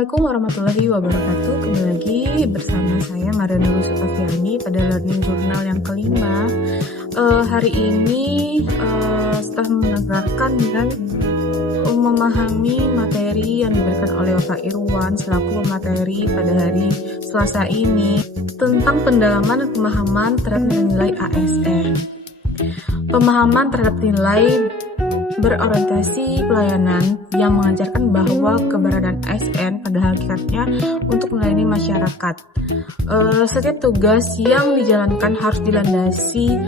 Assalamualaikum warahmatullahi wabarakatuh. Kembali lagi bersama saya Maria Nurul Sukaviani pada Learning Journal yang kelima. Hari ini setelah mendengarkan dan memahami materi yang diberikan oleh Bapak Irwan selaku pemateri pada hari Selasa ini tentang pendalaman dan pemahaman terhadap nilai ASN. Pemahaman terhadap nilai berorientasi pelayanan yang mengajarkan bahwa keberadaan ASN pada hakikatnya untuk melayani masyarakat. Setiap tugas yang dijalankan harus dilandasi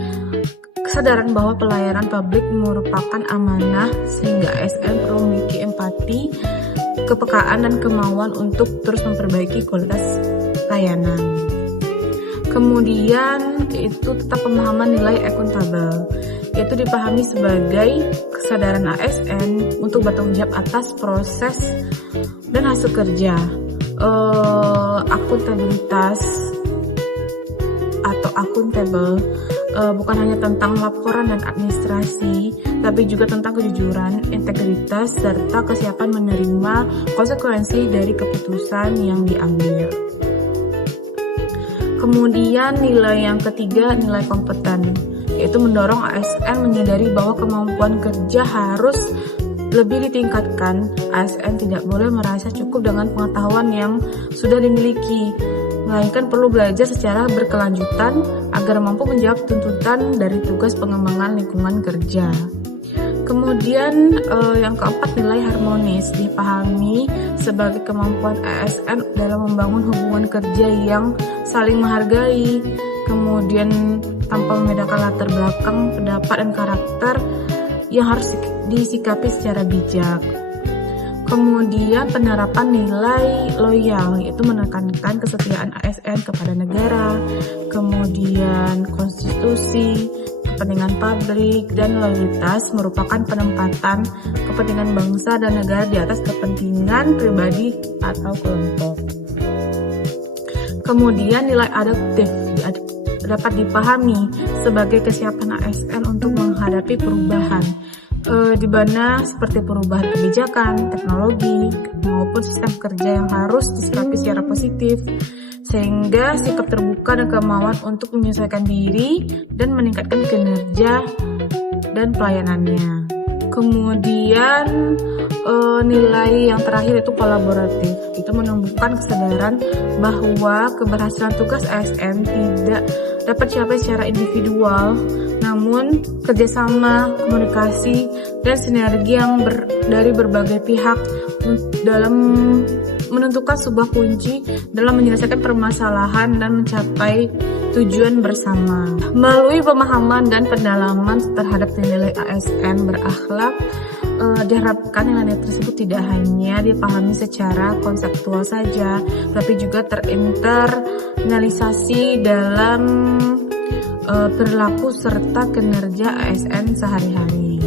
kesadaran bahwa pelayanan publik merupakan amanah, sehingga ASN perlu memiliki empati, kepekaan, dan kemauan untuk terus memperbaiki kualitas layanan. Kemudian itu tetap pemahaman nilai akuntabel, yaitu dipahami sebagai kesadaran ASN untuk bertanggung jawab atas proses dan hasil kerja. Akuntabilitas atau akuntabel bukan hanya tentang laporan dan administrasi, tapi juga tentang kejujuran, integritas, serta kesiapan menerima konsekuensi dari keputusan yang diambil. Kemudian nilai yang ketiga, nilai kompeten, yaitu mendorong ASN menyadari bahwa kemampuan kerja harus lebih ditingkatkan. ASN tidak boleh merasa cukup dengan pengetahuan yang sudah dimiliki, melainkan perlu belajar secara berkelanjutan agar mampu menjawab tuntutan dari tugas pengembangan lingkungan kerja. Kemudian yang keempat, nilai harmonis, dipahami sebagai kemampuan ASN dalam membangun hubungan kerja yang saling menghargai, kemudian tanpa membedakan latar belakang, pendapat, dan karakter yang harus disikapi secara bijak. Kemudian penerapan nilai loyal, yaitu menekankan kesetiaan ASN kepada negara, kemudian konstitusi, kepentingan publik, dan loyalitas merupakan penempatan kepentingan bangsa dan negara di atas kepentingan pribadi atau kelompok. Kemudian nilai adaptif dapat dipahami sebagai kesiapan ASN untuk menghadapi perubahan, di mana seperti perubahan kebijakan, teknologi, maupun sistem kerja yang harus disikapi secara positif, sehingga sikap terbuka dan kemauan untuk menyesuaikan diri dan meningkatkan kinerja dan pelayanannya. Kemudian nilai yang terakhir itu kolaboratif, itu menumbuhkan kesadaran bahwa keberhasilan tugas ASN tidak dapat dicapai secara individual, namun kerjasama, komunikasi, dan sinergi yang dari berbagai pihak dalam menentukan sebuah kunci dalam menyelesaikan permasalahan dan mencapai tujuan bersama. Melalui pemahaman dan pendalaman terhadap nilai ASN berakhlak, diharapkan nilai tersebut tidak hanya dipahami secara konseptual saja, tapi juga terinternalisasi dalam perilaku serta kinerja ASN sehari-hari.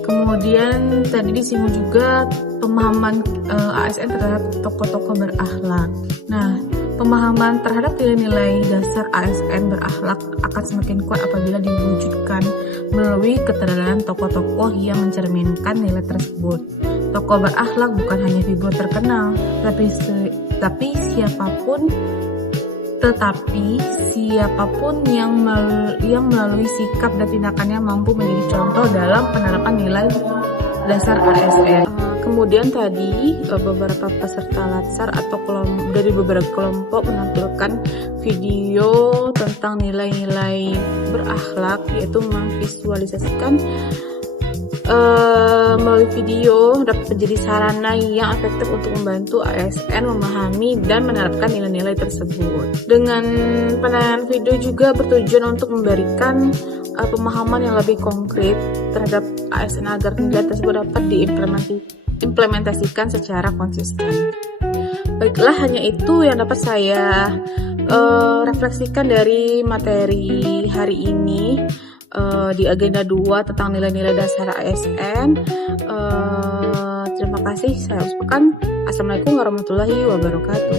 Kemudian tadi disinggung juga pemahaman ASN terhadap tokoh-tokoh berakhlak. Nah, pemahaman terhadap nilai-nilai dasar ASN berakhlak akan semakin kuat apabila diwujudkan melalui keterangan tokoh-tokoh yang mencerminkan nilai tersebut. Tokoh berakhlak bukan hanya figur terkenal, tetapi siapapun yang melalui sikap dan tindakannya mampu menjadi contoh dalam penerapan nilai dasar ASN. Kemudian tadi beberapa peserta latsar atau dari beberapa kelompok menampilkan video tentang nilai-nilai berakhlak, yaitu memvisualisasikan melalui video dapat menjadi sarana yang efektif untuk membantu ASN memahami dan menerapkan nilai-nilai tersebut. Dengan penayangan video juga bertujuan untuk memberikan pemahaman yang lebih konkret terhadap ASN agar nilai tersebut dapat diimplementasikan secara konsisten. Baiklah, hanya itu yang dapat saya refleksikan dari materi hari ini di agenda 2 tentang nilai-nilai dasar ASN. Terima kasih, saya ucapkan Assalamualaikum warahmatullahi wabarakatuh.